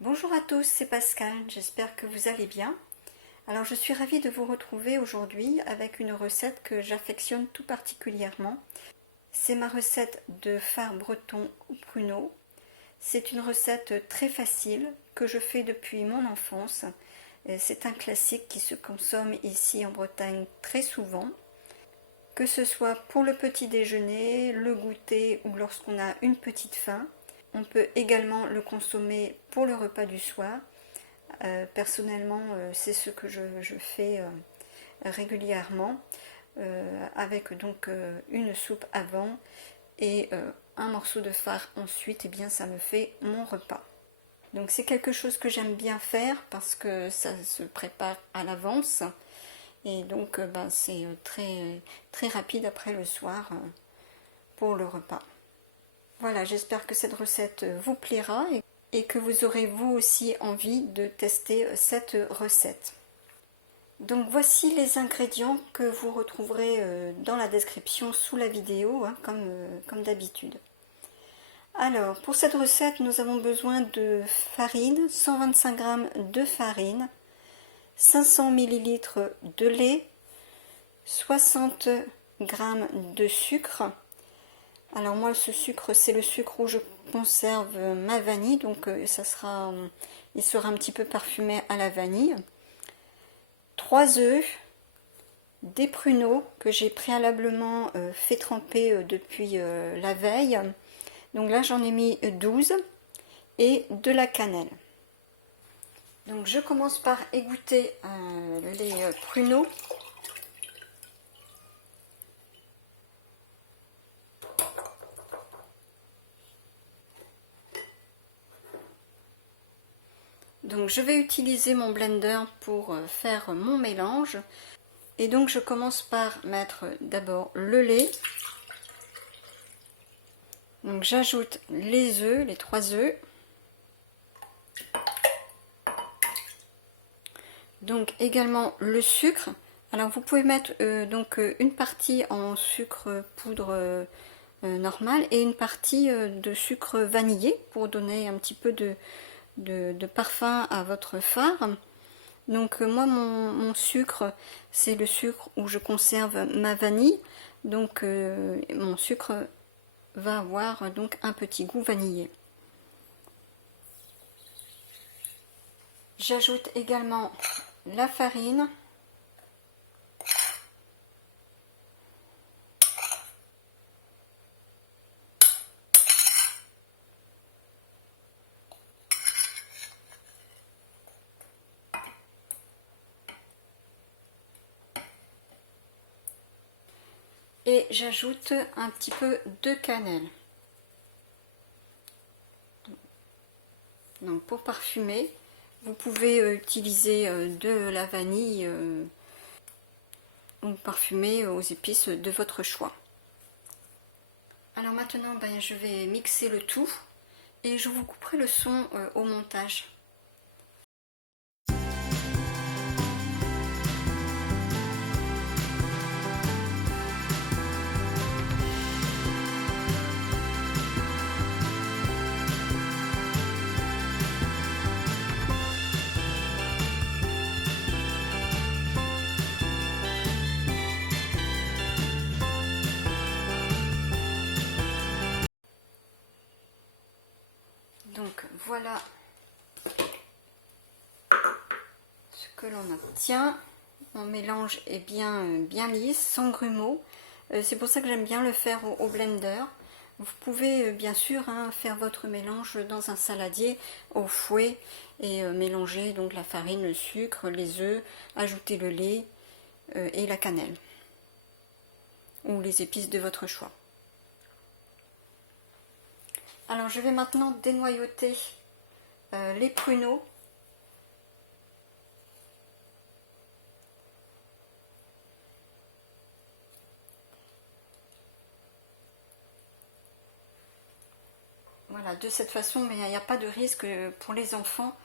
Bonjour à tous, c'est Pascal, j'espère que vous allez bien. Alors je suis ravie de vous retrouver aujourd'hui avec une recette que j'affectionne tout particulièrement. C'est ma recette de fard breton au pruneau. C'est une recette très facile que je fais depuis mon enfance. C'est un classique qui se consomme ici en Bretagne très souvent. Que ce soit pour le petit déjeuner, le goûter ou lorsqu'on a une petite faim. On peut également le consommer pour le repas du soir. Personnellement, c'est ce que je fais régulièrement, avec donc une soupe avant et un morceau de fard ensuite, et bien ça me fait mon repas. Donc c'est quelque chose que j'aime bien faire parce que ça se prépare à l'avance et donc c'est très rapide après le soir pour le repas. Voilà, j'espère que cette recette vous plaira et que vous aurez vous aussi envie de tester cette recette. Donc voici les ingrédients que vous retrouverez dans la description sous la vidéo, hein, comme d'habitude. Alors, pour cette recette, nous avons besoin de farine, 125 g de farine, 500 ml de lait, 60 g de sucre. Alors moi, ce sucre, c'est le sucre où je conserve ma vanille, donc il sera un petit peu parfumé à la vanille. 3 œufs, des pruneaux que j'ai préalablement fait tremper depuis la veille. Donc là, j'en ai mis 12 et de la cannelle. Donc je commence par égoutter les pruneaux. Donc je vais utiliser mon blender pour faire mon mélange. Et donc je commence par mettre d'abord le lait. Donc j'ajoute les œufs, les 3 œufs. Donc également le sucre. Alors vous pouvez mettre donc une partie en sucre poudre normal et une partie de sucre vanillé pour donner un petit peu de parfum à votre fard. Donc moi mon sucre, c'est le sucre où je conserve ma vanille. Donc mon sucre va avoir donc un petit goût vanillé. J'ajoute également la farine. Et j'ajoute un petit peu de cannelle. Donc pour parfumer, vous pouvez utiliser de la vanille ou parfumer aux épices de votre choix. Alors maintenant, je vais mixer le tout et je vous couperai le son au montage. Donc voilà ce que l'on obtient. Mon mélange est bien lisse, sans grumeaux. C'est pour ça que j'aime bien le faire au blender. Vous pouvez bien sûr faire votre mélange dans un saladier au fouet et mélanger donc la farine, le sucre, les œufs, ajouter le lait et la cannelle ou les épices de votre choix. Alors je vais maintenant dénoyauter les pruneaux. Voilà, de cette façon, mais il n'y a pas de risque pour les enfants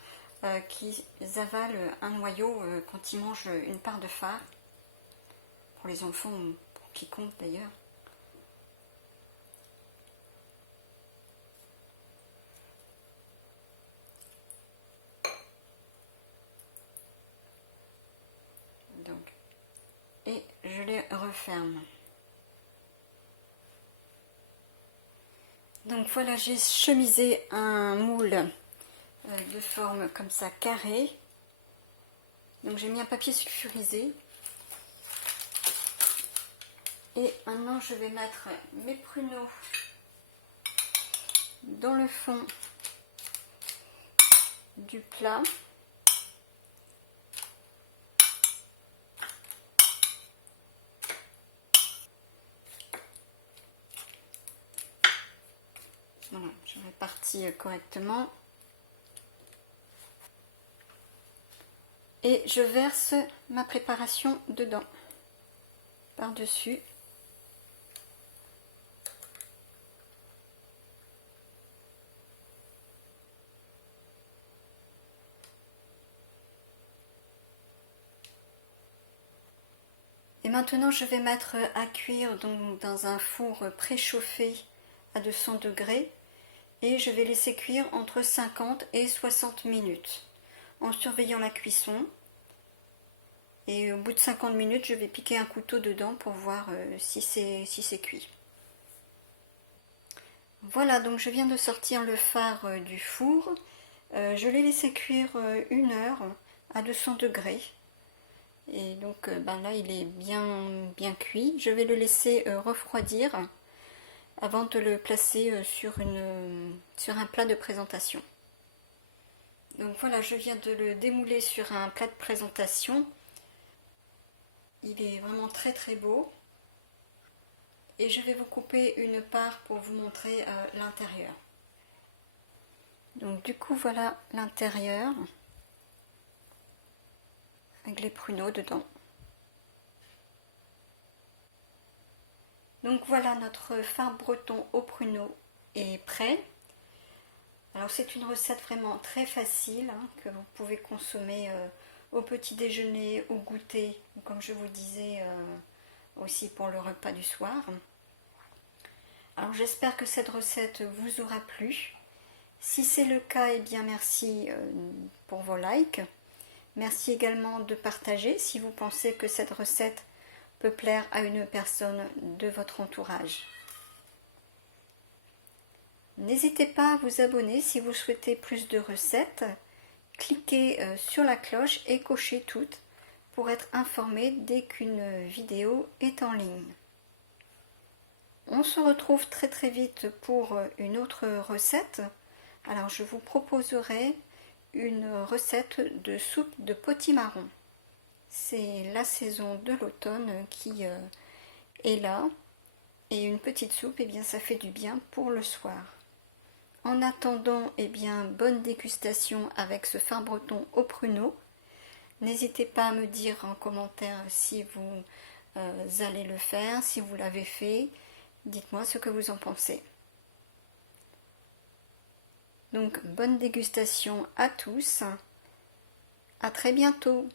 qui avalent un noyau quand ils mangent une part de fard. Pour les enfants, pour quiconque d'ailleurs. les referme. Donc voilà, j'ai chemisé un moule de forme comme ça carré. Donc j'ai mis un papier sulfurisé. Et maintenant je vais mettre mes pruneaux dans le fond du plat. Voilà, je répartis correctement. Et je verse ma préparation dedans, par-dessus. Et maintenant je vais mettre à cuire donc dans un four préchauffé à 200 degrés et je vais laisser cuire entre 50 et 60 minutes en surveillant la cuisson. Et au bout de 50 minutes, je vais piquer un couteau dedans pour voir si c'est cuit. Voilà, donc je viens de sortir le fard du four. Je l'ai laissé cuire 1 heure à 200 degrés. Et donc là, il est bien cuit. Je vais le laisser refroidir avant de le placer sur un plat de présentation. Donc voilà, je viens de le démouler sur un plat de présentation. Il est vraiment très très beau. Et je vais vous couper une part pour vous montrer l'intérieur. Donc du coup voilà l'intérieur avec les pruneaux dedans. Donc voilà, notre fard breton aux pruneaux est prêt. Alors c'est une recette vraiment très facile que vous pouvez consommer au petit déjeuner, au goûter, ou comme je vous disais aussi pour le repas du soir. Alors j'espère que cette recette vous aura plu. Si c'est le cas, eh bien merci pour vos likes. Merci également de partager si vous pensez que cette recette peut plaire à une personne de votre entourage. N'hésitez pas à vous abonner si vous souhaitez plus de recettes. Cliquez sur la cloche et cochez toutes pour être informé dès qu'une vidéo est en ligne. On se retrouve très très vite pour une autre recette. Alors je vous proposerai une recette de soupe de potimarron. C'est la saison de l'automne qui est là. Et une petite soupe, eh bien, ça fait du bien pour le soir. En attendant, eh bien, bonne dégustation avec ce fard breton aux pruneaux. N'hésitez pas à me dire en commentaire si vous allez le faire, si vous l'avez fait. Dites-moi ce que vous en pensez. Donc, bonne dégustation à tous. À très bientôt.